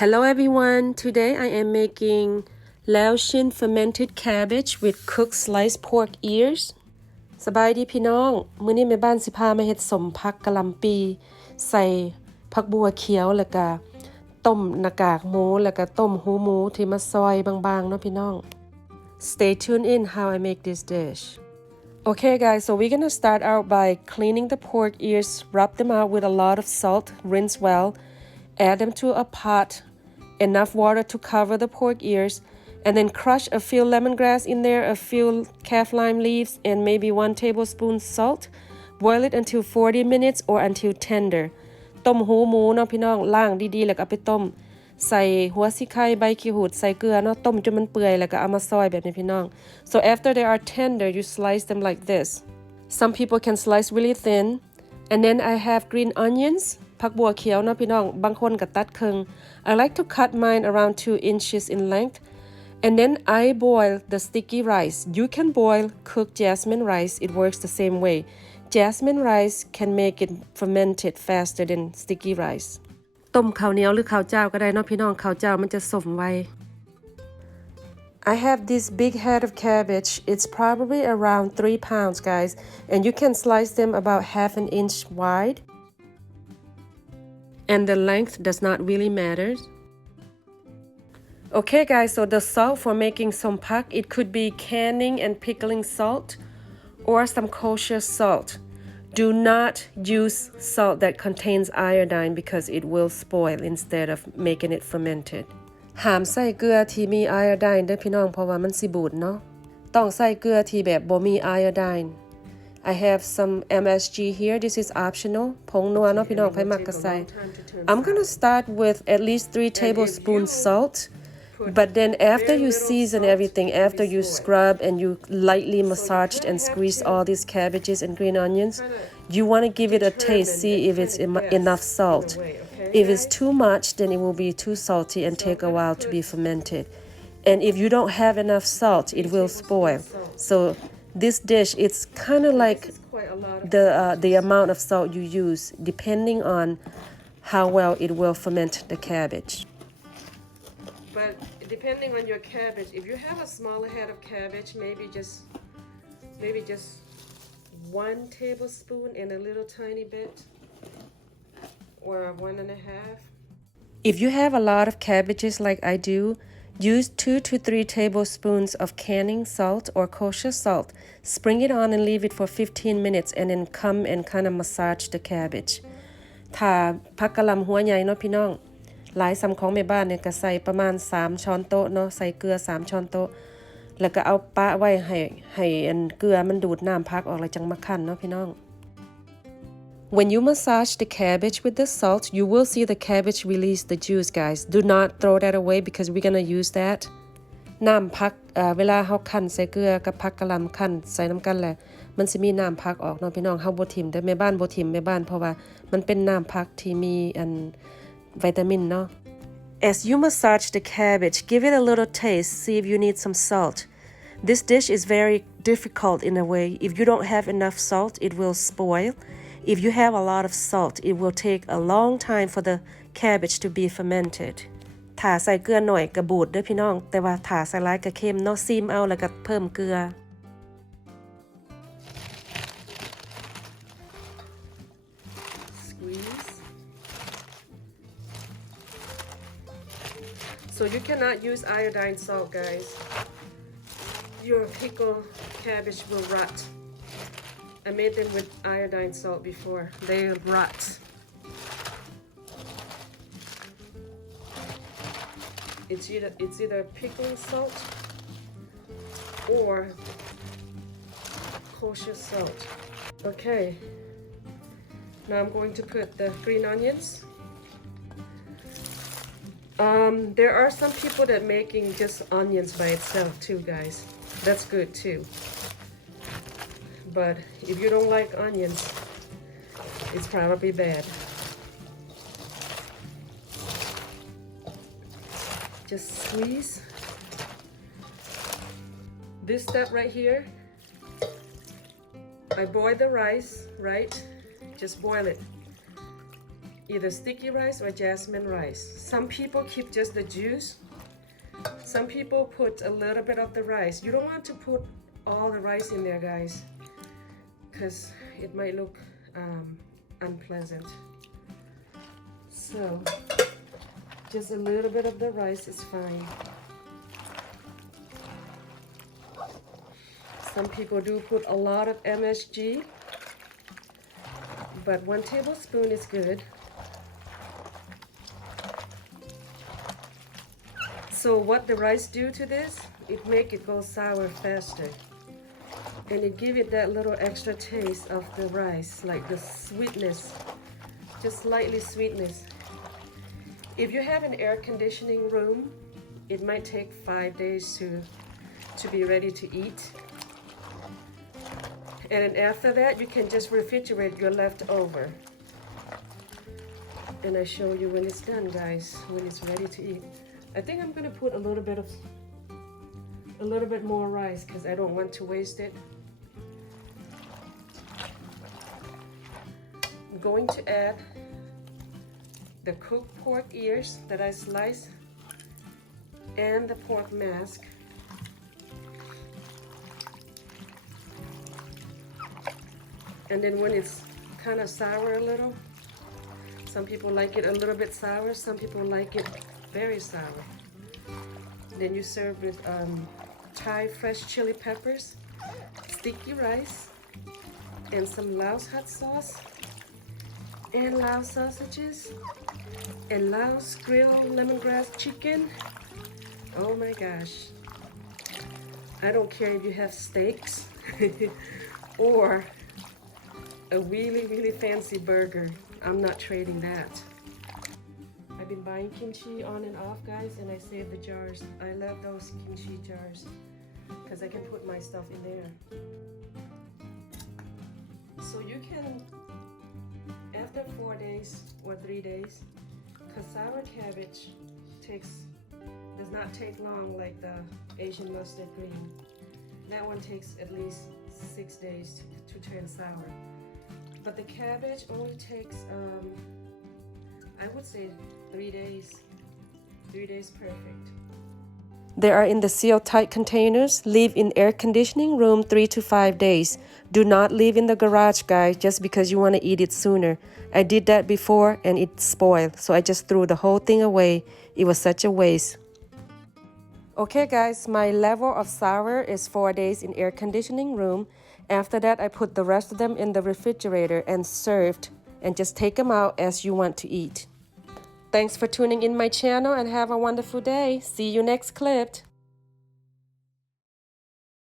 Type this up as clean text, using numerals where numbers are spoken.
Hello everyone, today I am making Lao Som Fermented Cabbage with cooked sliced pork ears สบายดีพี่น้องมื้อนี้แม่บ้านสิพามาเฮ็ดสมผักกะหล่ำปีใส่ผักบัวเขียวแล้วก็ต้มหน้ากากหมูแล้วก็ต้มหูหมูที่มาซอยบางๆเนาะพี่น้อง Stay tuned in how I make this dish. Okay guys, so we're gonna start out by cleaning the pork ears, rub them out with a lot of salt, rinse well, add them to a pot, enough water to cover the pork ears, and then crush a few lemongrass in there, a few calf lime leaves, and maybe 1 tablespoon salt. Boil it until 40 minutes or until tender. ต้มหูหมูเนาะพี่น้องล้างดีๆแล้วก็เอาไปต้มใส่หัวสิไข่ใบขี้หูดใส่เกลือเนาะต้มจนมันเปื่อยแล้วก็เอามาซอยแบบนี้พี่น้อง So after they are tender, you slice them like this. Some people can slice really thin. And then I have green onions. ผักบัวเขียวเนาะพี่น้องบางคนก็ตัดครึ่ง I like to cut mine around 2 inches in length. And then I boil the sticky rice. You can boil cooked jasmine rice. It works the same way. Jasmine rice can make it fermented faster than sticky rice. ต้มข้าวเหนียวหรือข้าวเจ้าก็ได้เนาะพี่น้องข้าวเจ้ามันจะสมไว I have this big head of cabbage. It's probably around 3 pounds, guys. And you can slice them about half an inch wide. And the length does not really matter. Okay guys, so the salt for making som puck, it could be canning and pickling salt or some kosher salt. Do not use salt that contains iodine because it will spoil instead of making it fermented. ห้ามใส่เกลือที่มีไอโอไดน์เด้อพี่น้องเพราะว่ามันสิบูดเนาะต้องใส่เกลือที่แบบบ่มีไอโอไดน์ I have some MSG here. This is optional. ผงนัวเนาะพี่น้องไผมักก็ใส่ I'm gonna start with at least 3 tablespoons salt. But then after you season everything, after you scrub and you lightly massaged and squeeze all these cabbages and green onions, you want to give it a taste, see if it's enough salt. If it's too much, then it will be too salty and take a while to be fermented. And if you don't have enough salt, it will spoil. So this dish, it's kind of like the amount of salt you use, depending on how well it will ferment the cabbage. But depending on your cabbage, if you have a smaller head of cabbage, maybe just 1 tablespoon and a little tiny bit, or 1.5. If you have a lot of cabbages like I do, use 2 to 3 tablespoons of canning salt or kosher salt. Spring it on and leave it for 15 minutes and then come and kind of massage the cabbage. ถ้าผักกะหล่ำหัวใหญ่เนาะพี่น้องหลายซ้ำของแม่บ้านเนี่ยก็ใส่ประมาณ3 ช้อนโต๊ะเนาะใส่เกลือ3 ช้อนโต๊ะแล้วก็เอาปะไว้ให้อันเกลือมันดูดน้ำผักออกแล้วจังมาคั่นเนาะพี่น้อง When you massage the cabbage with the salt, you will see the cabbage release the juice, guys. Do not throw that away because we're gonna use that. น้ำผักเวลาเฮาคั่นใส่เกลือกับผักกะหล่ำคั่นใส่น้ำกันแหละมันสิมีน้ำผักออกเนาะพี่น้องเฮาบ่ทิ่มแต่แม่บ้านบ่ทิ่มแม่บ้านเพราะว่ามันเป็นน้ำผักที่มีอันvitamin, no? As you massage the cabbage, give it a little taste, see if you need some salt. This dish is very difficult in a way. If you don't have enough salt, it will spoil. If you have a lot of salt, it will take a long time for the cabbage to be fermented. ถ้าใส่เกลือหน่อยก็บูดเด้อพี่น้องแต่ว่าถ้าใส่หลายก็เค็มเนาะซีมเอาแล้วก็เพิ่มเกลือSo you cannot use iodine salt, guys. Your pickle cabbage will rot. I made them with iodine salt before. They rot. It's either pickling salt or kosher salt. Okay. Now I'm going to put the green onions. There are some people that making just onions by itself too, guys. That's good too. But if you don't like onions, it's probably bad. Just squeeze. This step right here, I boil the rice, right? Just boil it. either sticky rice or jasmine rice. Some people keep just the juice. Some people put a little bit of the rice. You don't want to put all the rice in there, guys, because it might look unpleasant. So just a little bit of the rice is fine. Some people do put a lot of MSG, but 1 tablespoon is good. So what the rice do to this, it make it go sour faster. And it give it that little extra taste of the rice, like the sweetness, just slightly sweetness. If you have an air conditioning room, it might take 5 days to be ready to eat. And then after that, you can just refrigerate your leftover. And I show you when it's done, guys, when it's ready to eat. I think I'm gonna put a little bit more rice because I don't want to waste it. I'm going to add the cooked pork ears that I sliced and the pork mask. And then when it's kind of sour a little, some people like it a little bit sour, some people like it very sour. Then you serve with Thai fresh chili peppers, sticky rice, and some Laos hot sauce, and Laos sausages, and Laos grilled lemongrass chicken. Oh my gosh. I don't care if you have steaks or a really fancy burger. I'm not trading that. I've been buying kimchi on and off, guys, and I save the jars. I love those kimchi jars because I can put my stuff in there. So you can, after 4 days or 3 days, because sour cabbage does not take long like the Asian mustard green. That one takes at least 6 days to turn sour. But the cabbage only takes, I would say 3 days. 3 days perfect. They are in the sealed tight containers. Leave in air conditioning room 3 to 5 days. Do not leave in the garage, guys, just because you want to eat it sooner. I did that before and it spoiled, so I just threw the whole thing away. It was such a waste. Okay, guys, my level of sour is 4 days in air conditioning room. After that, I put the rest of them in the refrigerator and served, and just take them out as you want to eat. Thanks for tuning in my channel and have a wonderful day. See you next clip.